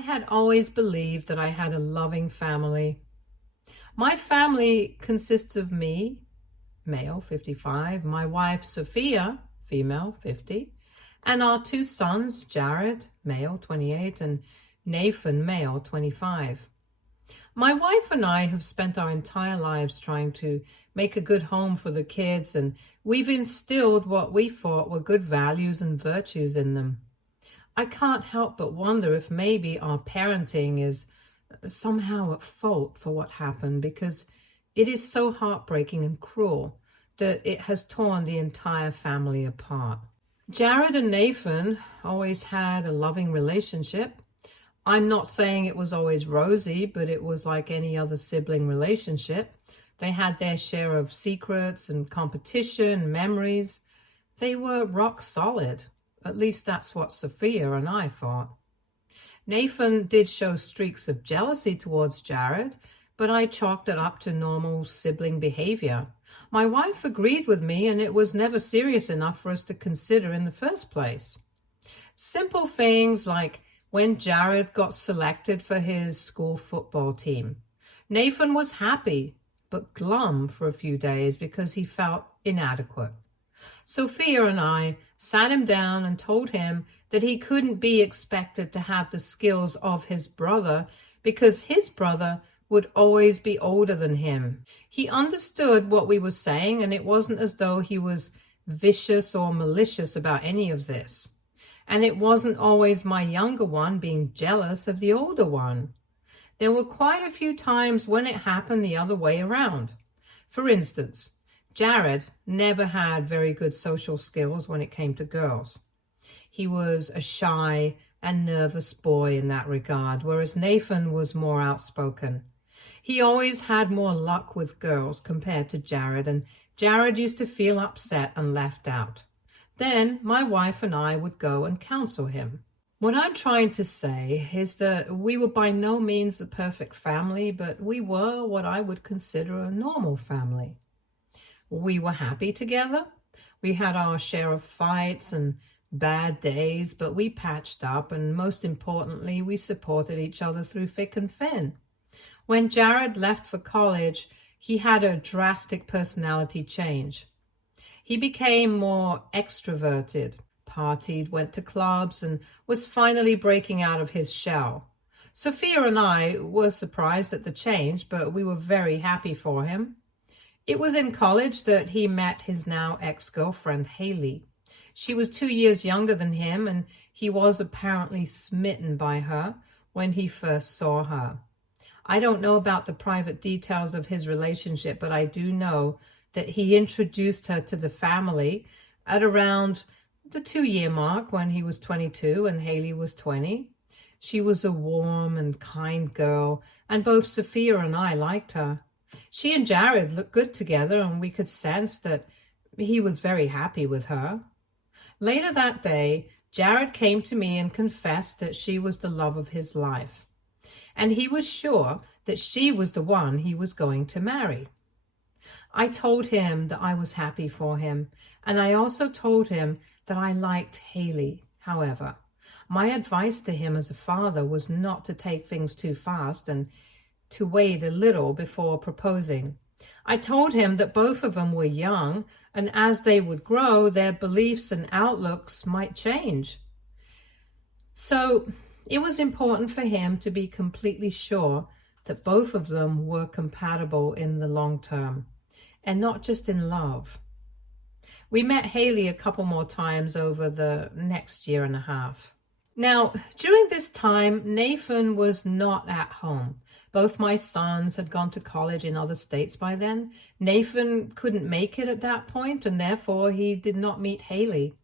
I had always believed that I had a loving family. My family consists of me, male, 55, my wife, Sophia, female, 50, and our two sons, Jared, male, 28, and Nathan, male, 25. My wife and I have spent our entire lives trying to make a good home for the kids, and we've instilled what we thought were good values and virtues in them. I can't help but wonder if maybe our parenting is somehow at fault for what happened, because it is so heartbreaking and cruel that it has torn the entire family apart. Jared and Nathan always had a loving relationship. I'm not saying it was always rosy, but it was like any other sibling relationship. They had their share of secrets and competition, memories. They were rock solid. At least that's what Sophia and I thought. Nathan did show streaks of jealousy towards Jared, but I chalked it up to normal sibling behavior. My wife agreed with me, and it was never serious enough for us to consider in the first place. Simple things like when Jared got selected for his school football team. Nathan was happy, but glum for a few days because he felt inadequate. Sophia and I sat him down and told him that he couldn't be expected to have the skills of his brother because his brother would always be older than him. He understood what we were saying, and it wasn't as though he was vicious or malicious about any of this. And it wasn't always my younger one being jealous of the older one. There were quite a few times when it happened the other way around. For instance, Jared never had very good social skills when it came to girls. He was a shy and nervous boy in that regard, whereas Nathan was more outspoken. He always had more luck with girls compared to Jared, and Jared used to feel upset and left out. Then my wife and I would go and counsel him. What I'm trying to say is that we were by no means a perfect family, but we were what I would consider a normal family. We were happy together. We had our share of fights and bad days, but we patched up, and most importantly, we supported each other through thick and thin. When Jared left for college, he had a drastic personality change. He became more extroverted, partied, went to clubs, and was finally breaking out of his shell. Sophia and I were surprised at the change, but we were very happy for him. It was in college that he met his now ex-girlfriend, Haley. She was 2 years younger than him, and he was apparently smitten by her when he first saw her. I don't know about the private details of his relationship, but I do know that he introduced her to the family at around the 2-year mark when he was 22 and Haley was 20. She was a warm and kind girl, and both Sophia and I liked her. She and Jared looked good together, and we could sense that he was very happy with her. Later that day, Jared came to me and confessed that she was the love of his life, and he was sure that she was the one he was going to marry. I told him that I was happy for him, and I also told him that I liked Haley. However, my advice to him as a father was not to take things too fast and to wait a little before proposing. I told him that both of them were young, and as they would grow, their beliefs and outlooks might change. So it was important for him to be completely sure that both of them were compatible in the long term, and not just in love. We met Haley a couple more times over the next year and a half. Now, during this time, Nathan was not at home. Both my sons had gone to college in other states by then. Nathan couldn't make it at that point, and therefore he did not meet Haley.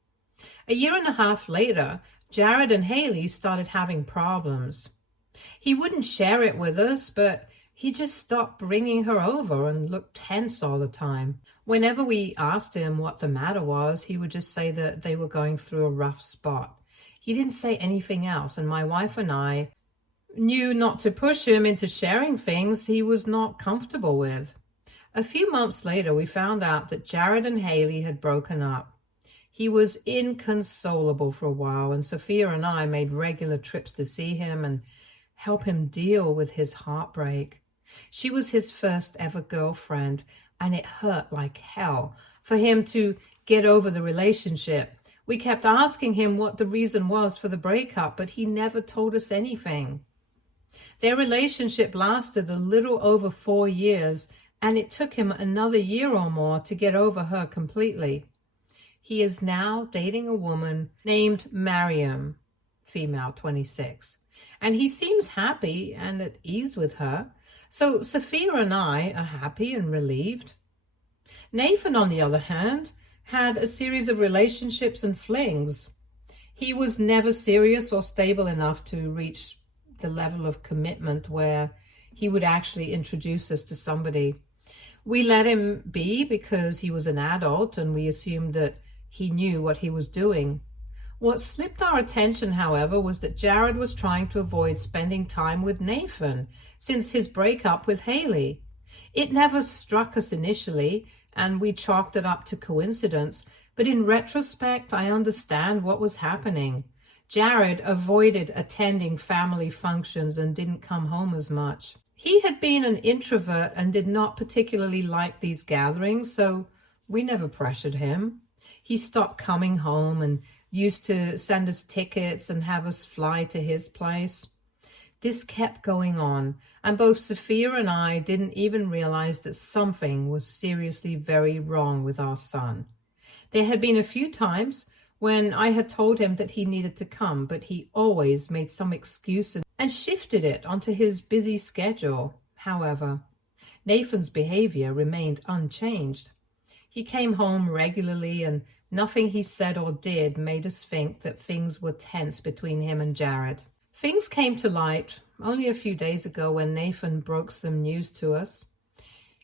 A year and a half later, Jared and Haley started having problems. He wouldn't share it with us, but he just stopped bringing her over and looked tense all the time. Whenever we asked him what the matter was, he would just say that they were going through a rough spot. He didn't say anything else, and my wife and I knew not to push him into sharing things he was not comfortable with. A few months later, we found out that Jared and Haley had broken up. He was inconsolable for a while, and Sophia and I made regular trips to see him and help him deal with his heartbreak. She was his first ever girlfriend, and it hurt like hell for him to get over the relationship. We kept asking him what the reason was for the breakup, but he never told us anything. Their relationship lasted a little over 4 years, and it took him another year or more to get over her completely. He is now dating a woman named Mariam, female, 26, and he seems happy and at ease with her. So Sophia and I are happy and relieved. Nathan, on the other hand, had a series of relationships and flings. He was never serious or stable enough to reach the level of commitment where he would actually introduce us to somebody. We let him be because he was an adult and we assumed that he knew what he was doing. What slipped our attention, however, was that Jared was trying to avoid spending time with Nathan since his breakup with Haley. It never struck us initially, and we chalked it up to coincidence, but in retrospect, I understand what was happening. Jared avoided attending family functions and didn't come home as much. He had been an introvert and did not particularly like these gatherings, so we never pressured him. He stopped coming home and used to send us tickets and have us fly to his place. This kept going on, and both Sophia and I didn't even realize that something was seriously very wrong with our son. There had been a few times when I had told him that he needed to come, but he always made some excuse and shifted it onto his busy schedule. However, Nathan's behavior remained unchanged. He came home regularly, and nothing he said or did made us think that things were tense between him and Jared. Things came to light only a few days ago when Nathan broke some news to us.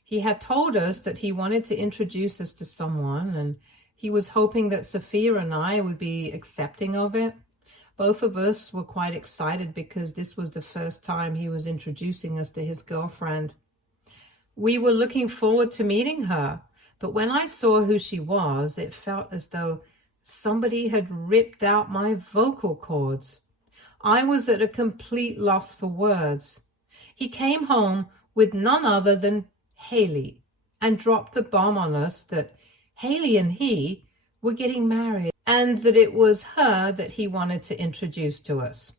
He had told us that he wanted to introduce us to someone, and he was hoping that Sophia and I would be accepting of it. Both of us were quite excited because this was the first time he was introducing us to his girlfriend. We were looking forward to meeting her, but when I saw who she was, it felt as though somebody had ripped out my vocal cords. I was at a complete loss for words. He came home with none other than Haley and dropped the bomb on us that Haley and he were getting married and that it was her that he wanted to introduce to us.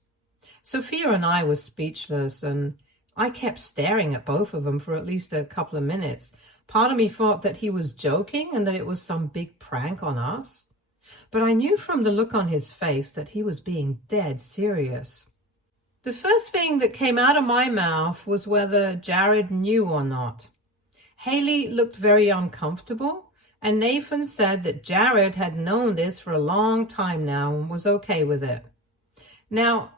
Sophia and I were speechless, and I kept staring at both of them for at least a couple of minutes. Part of me thought that he was joking and that it was some big prank on us. But I knew from the look on his face that he was being dead serious. The first thing that came out of my mouth was whether Jared knew or not. Haley looked very uncomfortable, and Nathan said that Jared had known this for a long time now and was okay with it. Now,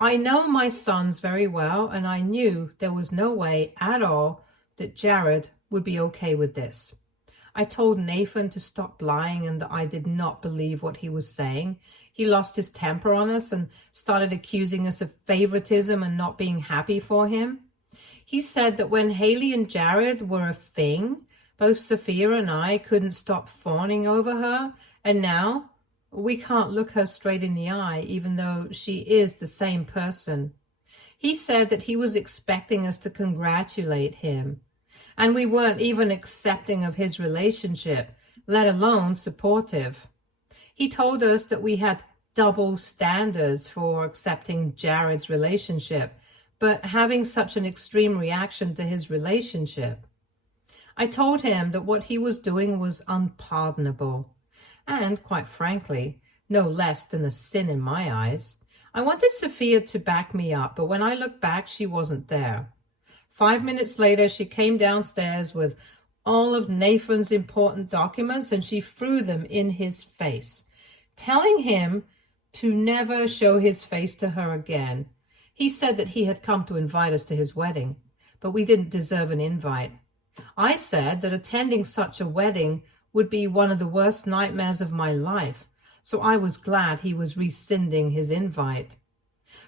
I know my sons very well, and I knew there was no way at all that Jared would be okay with this. I told Nathan to stop lying and that I did not believe what he was saying. He lost his temper on us and started accusing us of favoritism and not being happy for him. He said that when Haley and Jared were a thing, both Sophia and I couldn't stop fawning over her, and now we can't look her straight in the eye, even though she is the same person. He said that he was expecting us to congratulate him, and we weren't even accepting of his relationship, let alone supportive. He told us that we had double standards for accepting Jared's relationship, but having such an extreme reaction to his relationship. I told him that what he was doing was unpardonable, and, quite frankly, no less than a sin in my eyes. I wanted Sophia to back me up, but when I looked back, she wasn't there. 5 minutes later, she came downstairs with all of Nathan's important documents, and she threw them in his face, telling him to never show his face to her again. He said that he had come to invite us to his wedding, but we didn't deserve an invite. I said that attending such a wedding would be one of the worst nightmares of my life, so I was glad he was rescinding his invite.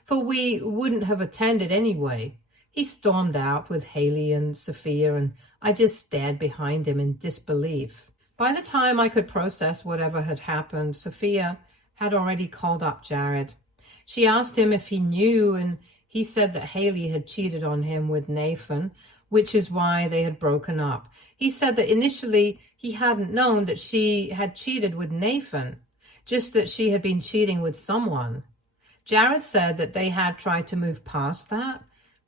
For we wouldn't have attended anyway. He stormed out with Haley and Sophia, and I just stared behind him in disbelief. By the time I could process whatever had happened, Sophia had already called up Jared. She asked him if he knew, and he said that Haley had cheated on him with Nathan, which is why they had broken up. He said that initially he hadn't known that she had cheated with Nathan, just that she had been cheating with someone. Jared said that they had tried to move past that,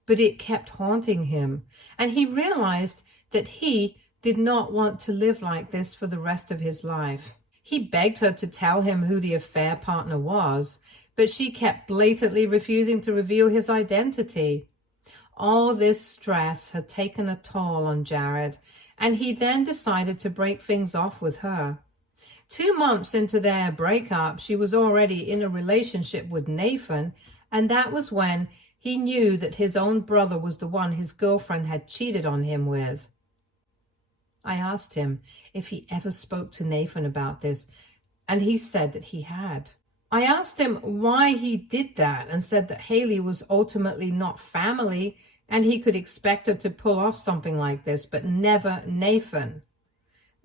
but it kept haunting him, and he realized that he did not want to live like this for the rest of his life. He begged her to tell him who the affair partner was, but she kept blatantly refusing to reveal his identity. All this stress had taken a toll on Jared, and he then decided to break things off with her. 2 months into their breakup, she was already in a relationship with Nathan, and that was when he knew that his own brother was the one his girlfriend had cheated on him with. I asked him if he ever spoke to Nathan about this, and he said that he had. I asked him why he did that and said that Haley was ultimately not family and he could expect her to pull off something like this, but never Nathan.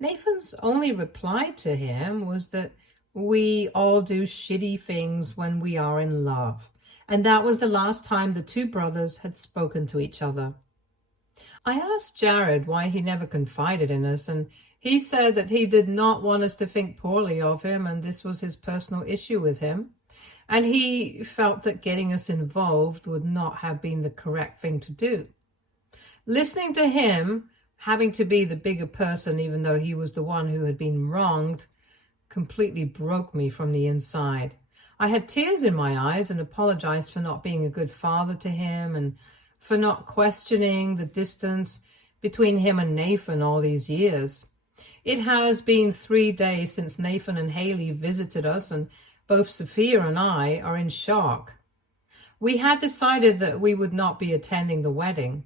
Nathan's only reply to him was that we all do shitty things when we are in love, and that was the last time the two brothers had spoken to each other. I asked Jared why he never confided in us, and he said that he did not want us to think poorly of him, and this was his personal issue with him. And he felt that getting us involved would not have been the correct thing to do. Listening to him, having to be the bigger person, even though he was the one who had been wronged, completely broke me from the inside. I had tears in my eyes and apologized for not being a good father to him and for not questioning the distance between him and Nathan all these years. It has been 3 days since Nathan and Haley visited us, and both Sophia and I are in shock. We had decided that we would not be attending the wedding.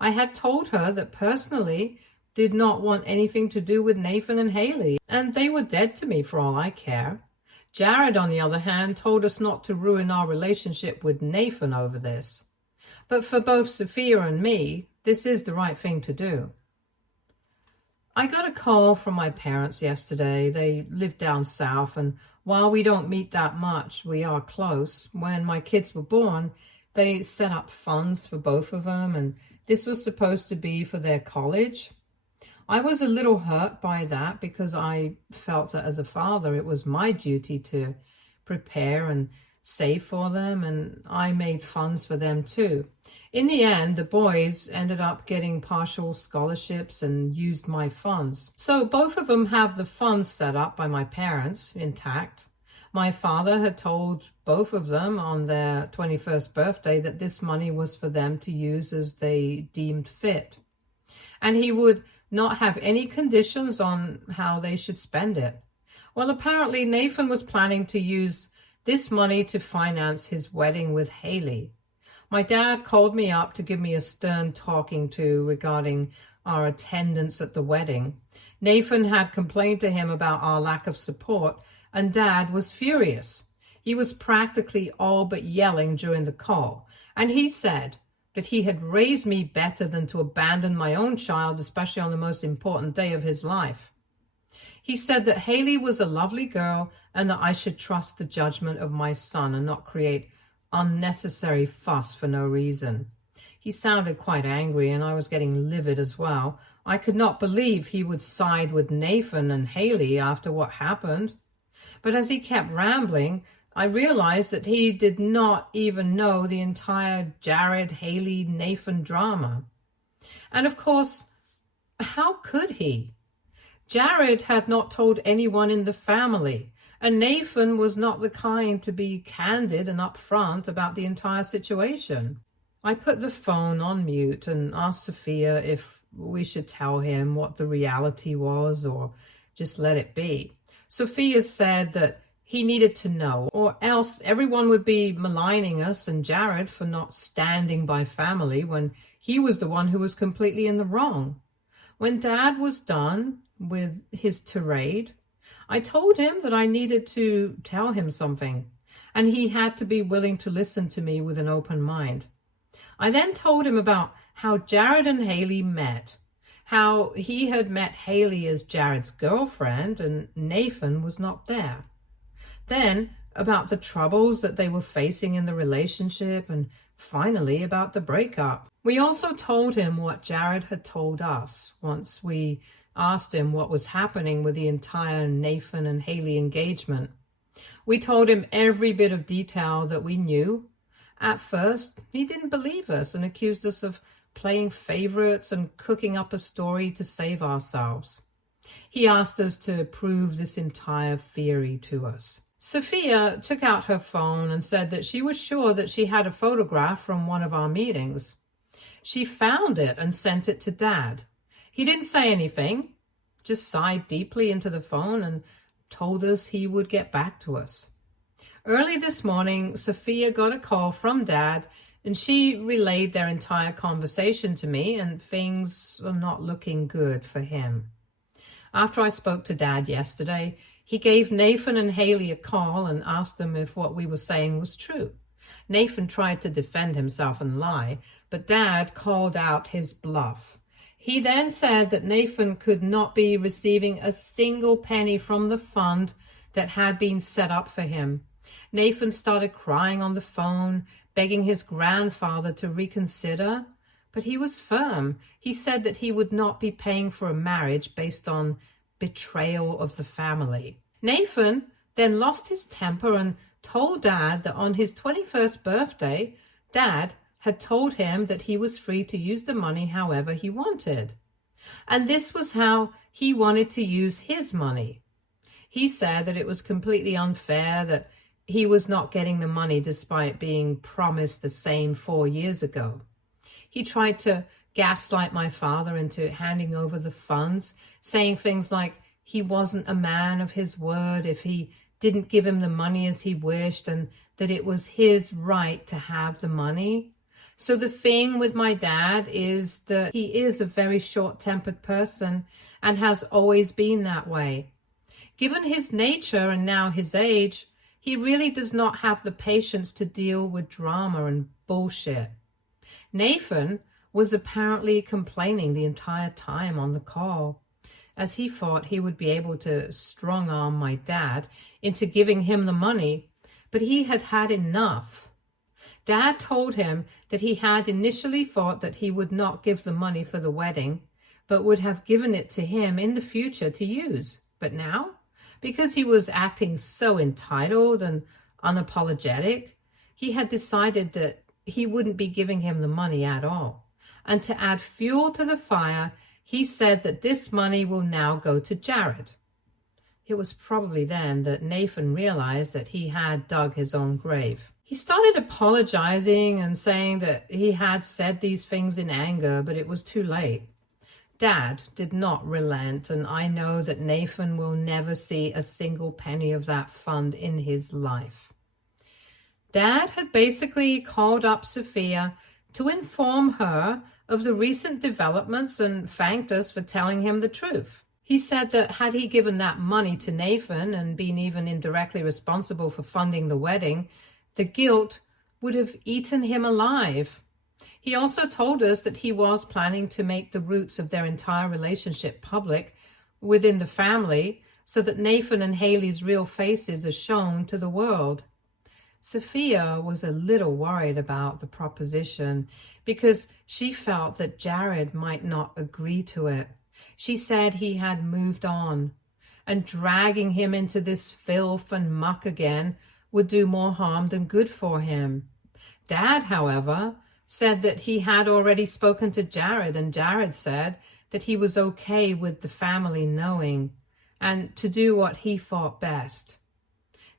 I had told her that personally did not want anything to do with Nathan and Haley, and they were dead to me for all I care. Jared, on the other hand, told us not to ruin our relationship with Nathan over this. But for both Sophia and me, this is the right thing to do. I got a call from my parents yesterday. They live down south, and while we don't meet that much, we are close. When my kids were born, they set up funds for both of them, and this was supposed to be for their college. I was a little hurt by that because I felt that as a father, it was my duty to prepare and save for them, and I made funds for them too. In the end, the boys ended up getting partial scholarships and used my funds. So both of them have the funds set up by my parents intact. My father had told both of them on their 21st birthday that this money was for them to use as they deemed fit. And he would not have any conditions on how they should spend it. Well, apparently Nathan was planning to use this money to finance his wedding with Haley. My dad called me up to give me a stern talking to regarding our attendance at the wedding. Nathan had complained to him about our lack of support, and Dad was furious. He was practically all but yelling during the call, and he said that he had raised me better than to abandon my own child, especially on the most important day of his life. He said that Haley was a lovely girl and that I should trust the judgment of my son and not create unnecessary fuss for no reason. He sounded quite angry, and I was getting livid as well. I could not believe he would side with Nathan and Haley after what happened. But as he kept rambling, I realized that he did not even know the entire Jared, Haley, Nathan drama. And of course, how could he? Jared had not told anyone in the family, and Nathan was not the kind to be candid and upfront about the entire situation. I put the phone on mute and asked Sophia if we should tell him what the reality was or just let it be. Sophia said that he needed to know, or else everyone would be maligning us and Jared for not standing by family when he was the one who was completely in the wrong. When Dad was done with his tirade, I told him that I needed to tell him something, and he had to be willing to listen to me with an open mind. I then told him about how Jared and Haley met, how he had met Haley as Jared's girlfriend and Nathan was not there. Then about the troubles that they were facing in the relationship, and finally about the breakup. We also told him what Jared had told us once we asked him what was happening with the entire Nathan and Haley engagement. We told him every bit of detail that we knew. At first, he didn't believe us and accused us of playing favorites and cooking up a story to save ourselves. He asked us to prove this entire theory to us. Sophia took out her phone and said that she was sure that she had a photograph from one of our meetings. She found it and sent it to Dad. He didn't say anything, just sighed deeply into the phone and told us he would get back to us. Early this morning, Sophia got a call from Dad, and she relayed their entire conversation to me, and things are not looking good for him. After I spoke to Dad yesterday, he gave Nathan and Haley a call and asked them if what we were saying was true. Nathan tried to defend himself and lie, but Dad called out his bluff. He then said that Nathan could not be receiving a single penny from the fund that had been set up for him. Nathan started crying on the phone, begging his grandfather to reconsider, but he was firm. He said that he would not be paying for a marriage based on betrayal of the family. Nathan then lost his temper and told Dad that on his 21st birthday, Dad had told him that he was free to use the money however he wanted. And this was how he wanted to use his money. He said that it was completely unfair that he was not getting the money despite being promised the same 4 years ago. He tried to gaslight my father into handing over the funds, saying things like he wasn't a man of his word if he didn't give him the money as he wished, and that it was his right to have the money. So the thing with my dad is that he is a very short-tempered person and has always been that way. Given his nature and now his age, he really does not have the patience to deal with drama and bullshit. Nathan was apparently complaining the entire time on the call, as he thought he would be able to strong-arm my dad into giving him the money, but he had had enough. Dad told him that he had initially thought that he would not give the money for the wedding, but would have given it to him in the future to use. But now, because he was acting so entitled and unapologetic, he had decided that he wouldn't be giving him the money at all. And to add fuel to the fire, he said that this money will now go to Jared. It was probably then that Nathan realized that he had dug his own grave. He started apologizing and saying that he had said these things in anger, but it was too late. Dad did not relent, and I know that Nathan will never see a single penny of that fund in his life. Dad had basically called up Sophia to inform her of the recent developments and thanked us for telling him the truth. He said that had he given that money to Nathan and been even indirectly responsible for funding the wedding, the guilt would have eaten him alive. He also told us that he was planning to make the roots of their entire relationship public within the family so that Nathan and Haley's real faces are shown to the world. Sophia was a little worried about the proposition because she felt that Jared might not agree to it. She said he had moved on, and dragging him into this filth and muck again would do more harm than good for him. Dad, however, said that he had already spoken to Jared, and Jared said that he was okay with the family knowing and to do what he thought best.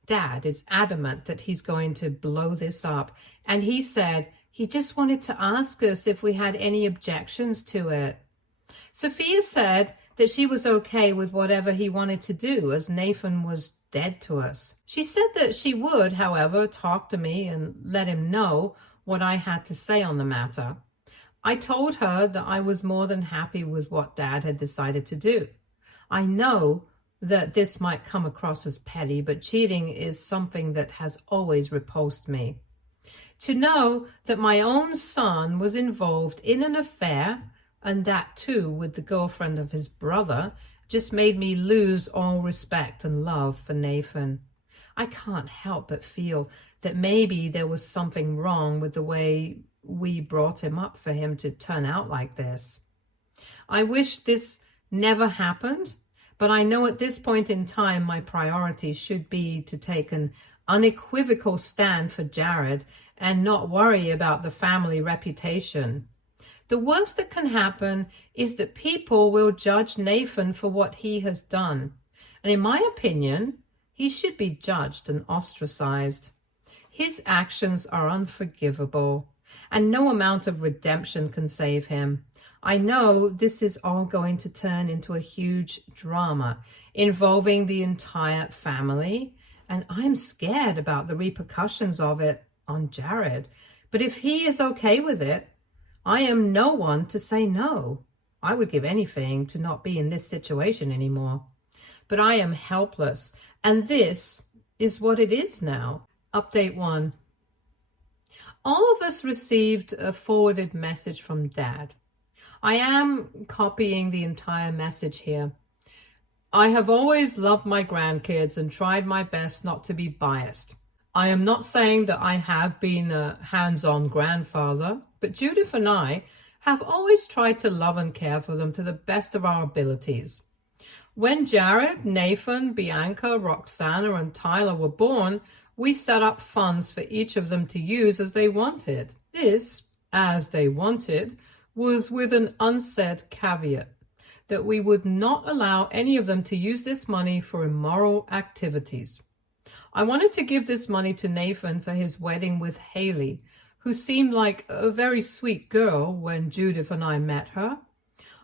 Dad is adamant that he's going to blow this up, and he said he just wanted to ask us if we had any objections to it. Sophia said that she was okay with whatever he wanted to do, as Nathan was dead to us. She said that she would, however, talk to me and let him know what I had to say on the matter. I told her that I was more than happy with what Dad had decided to do. I know that this might come across as petty, but cheating is something that has always repulsed me. To know that my own son was involved in an affair And that too with the girlfriend of his brother just made me lose all respect and love for Nathan. I can't help but feel that maybe there was something wrong with the way we brought him up for him to turn out like this. I wish this never happened, but I know at this point in time my priority should be to take an unequivocal stand for Jared and not worry about the family reputation. The worst that can happen is that people will judge Nathan for what he has done. And in my opinion, he should be judged and ostracized. His actions are unforgivable, and no amount of redemption can save him. I know this is all going to turn into a huge drama involving the entire family, and I'm scared about the repercussions of it on Jared. But if he is okay with it, I am no one to say no. I would give anything to not be in this situation anymore. But I am helpless, and this is what it is now. Update 1. All of us received a forwarded message from Dad. I am copying the entire message here. I have always loved my grandkids and tried my best not to be biased. I am not saying that I have been a hands-on grandfather, but Judith and I have always tried to love and care for them to the best of our abilities. When Jared, Nathan, Bianca, Roxana, and Tyler were born, we set up funds for each of them to use as they wanted. This, as they wanted, was with an unsaid caveat that we would not allow any of them to use this money for immoral activities. I wanted to give this money to Nathan for his wedding with Haley, who seemed like a very sweet girl when Judith and I met her.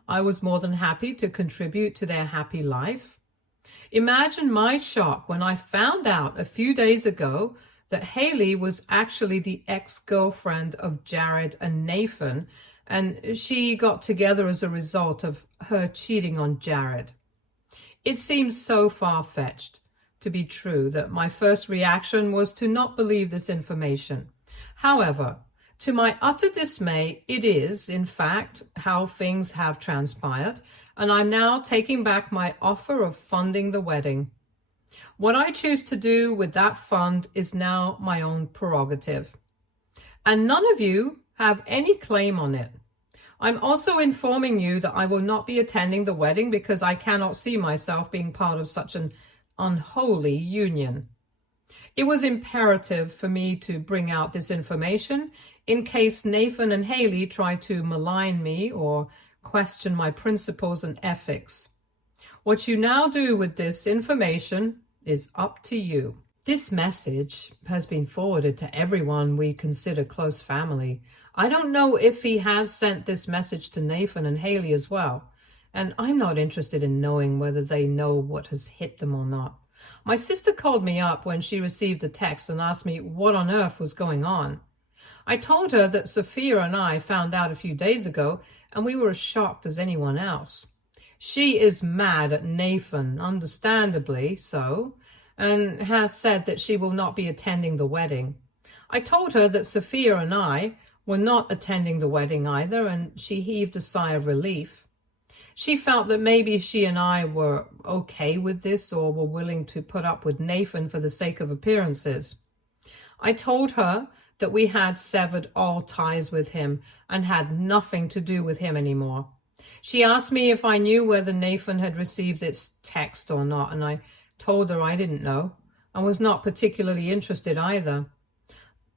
I was more than happy to contribute to their happy life. Imagine my shock when I found out a few days ago that Haley was actually the ex-girlfriend of Jared and Nathan, and she got together as a result of her cheating on Jared. It seems so far-fetched to be true that my first reaction was to not believe this information. However, to my utter dismay, it is, in fact, how things have transpired, and I'm now taking back my offer of funding the wedding. What I choose to do with that fund is now my own prerogative, and none of you have any claim on it. I'm also informing you that I will not be attending the wedding because I cannot see myself being part of such an unholy union. It was imperative for me to bring out this information in case Nathan and Haley try to malign me or question my principles and ethics. What you now do with this information is up to you. This message has been forwarded to everyone we consider close family. I don't know if he has sent this message to Nathan and Haley as well, and I'm not interested in knowing whether they know what has hit them or not. My sister called me up when she received the text and asked me what on earth was going on. I told her that Sophia and I found out a few days ago, and we were as shocked as anyone else. She is mad at Nathan, understandably so, and has said that she will not be attending the wedding. I told her that Sophia and I were not attending the wedding either, and she heaved a sigh of relief. She felt that maybe she and I were okay with this or were willing to put up with Nathan for the sake of appearances. I told her that we had severed all ties with him and had nothing to do with him anymore. She asked me if I knew whether Nathan had received this text or not, and I told her I didn't know and was not particularly interested either.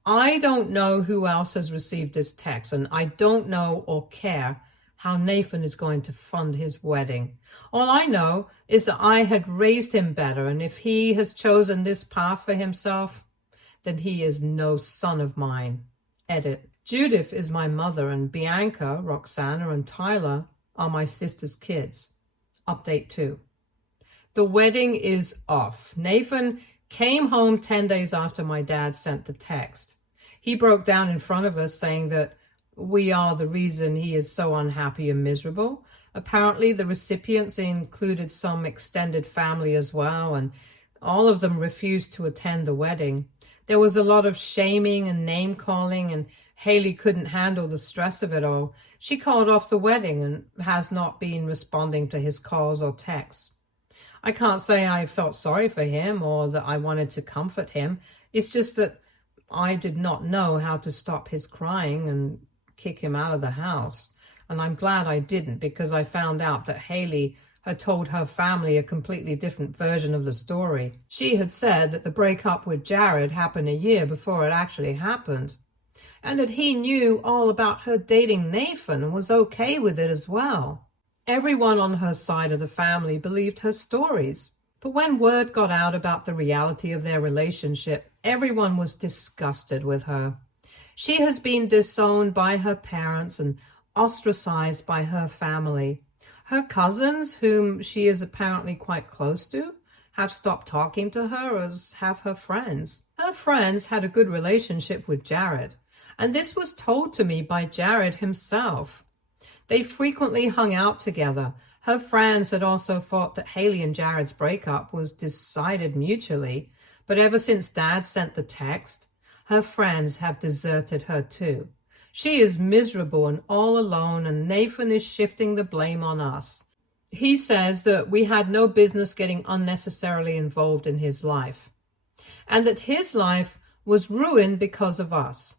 I don't know who else has received this text, and I don't know or care how Nathan is going to fund his wedding. All I know is that I had raised him better, and if he has chosen this path for himself, then he is no son of mine. Edit. Judith is my mother, and Bianca, Roxana, and Tyler are my sister's kids. Update 2. The wedding is off. Nathan came home 10 days after my dad sent the text. He broke down in front of us saying that we are the reason he is so unhappy and miserable. Apparently the recipients included some extended family as well, and all of them refused to attend the wedding. There was a lot of shaming and name calling, and Haley couldn't handle the stress of it all. She called off the wedding and has not been responding to his calls or texts. I can't say I felt sorry for him or that I wanted to comfort him. It's just that I did not know how to stop his crying and kick him out of the house. And I'm glad I didn't, because I found out that Haley had told her family a completely different version of the story. She had said that the breakup with Jared happened a year before it actually happened, and that he knew all about her dating Nathan and was okay with it as well. Everyone on her side of the family believed her stories. But when word got out about the reality of their relationship, everyone was disgusted with her. She has been disowned by her parents and ostracized by her family. Her cousins, whom she is apparently quite close to, have stopped talking to her, as have her friends. Her friends had a good relationship with Jared, and this was told to me by Jared himself. They frequently hung out together. Her friends had also thought that Haley and Jared's breakup was decided mutually, but ever since Dad sent the text, her friends have deserted her too. She is miserable and all alone, and Nathan is shifting the blame on us. He says that we had no business getting unnecessarily involved in his life, and that his life was ruined because of us.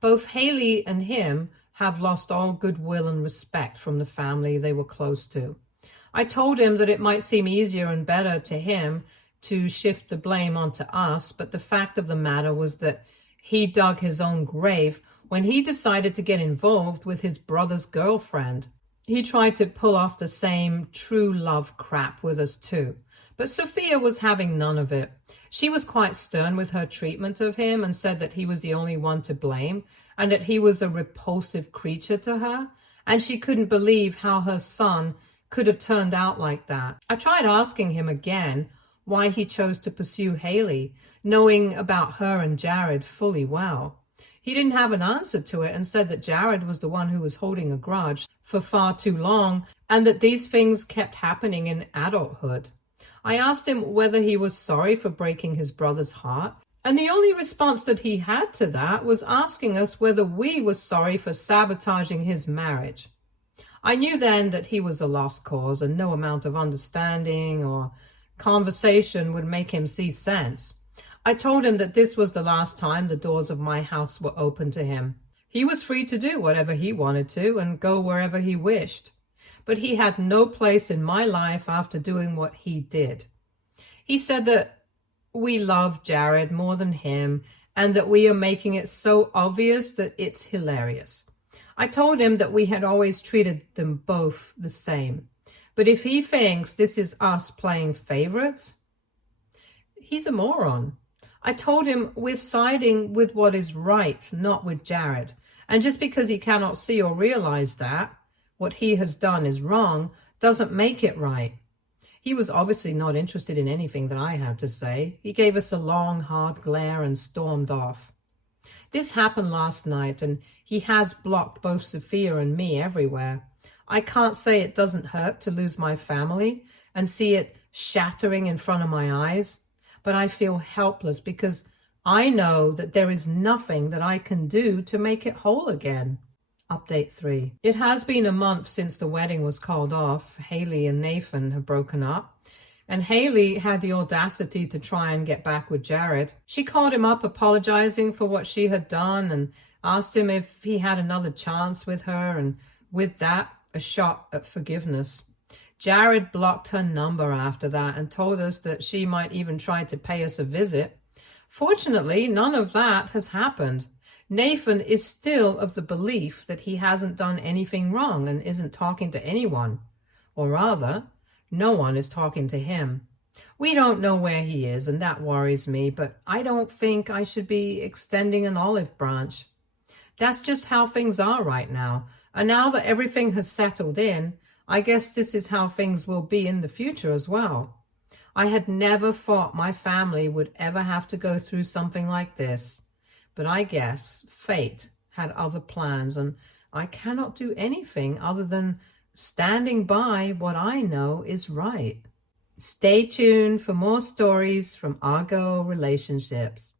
Both Haley and him have lost all goodwill and respect from the family they were close to. I told him that it might seem easier and better to him to shift the blame onto us, but the fact of the matter was that he dug his own grave when he decided to get involved with his brother's girlfriend. He tried to pull off the same true love crap with us too, but Sophia was having none of it. She was quite stern with her treatment of him and said that he was the only one to blame and that he was a repulsive creature to her, and she couldn't believe how her son could have turned out like that. I tried asking him again why he chose to pursue Haley, knowing about her and Jared fully well. He didn't have an answer to it and said that Jared was the one who was holding a grudge for far too long and that these things kept happening in adulthood. I asked him whether he was sorry for breaking his brother's heart, and the only response that he had to that was asking us whether we were sorry for sabotaging his marriage. I knew then that he was a lost cause and no amount of understanding or conversation would make him see sense. I told him that this was the last time the doors of my house were open to him. He was free to do whatever he wanted to and go wherever he wished, but he had no place in my life after doing what he did. He said that we love Jared more than him and that we are making it so obvious that it's hilarious. I told him that we had always treated them both the same, but if he thinks this is us playing favorites, he's a moron. I told him we're siding with what is right, not with Jared. And just because he cannot see or realize that what he has done is wrong doesn't make it right. He was obviously not interested in anything that I had to say. He gave us a long, hard glare and stormed off. This happened last night, and he has blocked both Sophia and me everywhere. I can't say it doesn't hurt to lose my family and see it shattering in front of my eyes, but I feel helpless because I know that there is nothing that I can do to make it whole again. Update 3. It has been a month since the wedding was called off. Haley and Nathan have broken up, and Haley had the audacity to try and get back with Jared. She called him up apologizing for what she had done and asked him if he had another chance with her, and with that, a shot at forgiveness. Jared blocked her number after that and told us that she might even try to pay us a visit. Fortunately, none of that has happened. Nathan is still of the belief that he hasn't done anything wrong and isn't talking to anyone. Or rather, no one is talking to him. We don't know where he is, and that worries me, but I don't think I should be extending an olive branch. That's just how things are right now. And now that everything has settled in, I guess this is how things will be in the future as well. I had never thought my family would ever have to go through something like this. But I guess fate had other plans, and I cannot do anything other than standing by what I know is right. Stay tuned for more stories from Argo Relationships.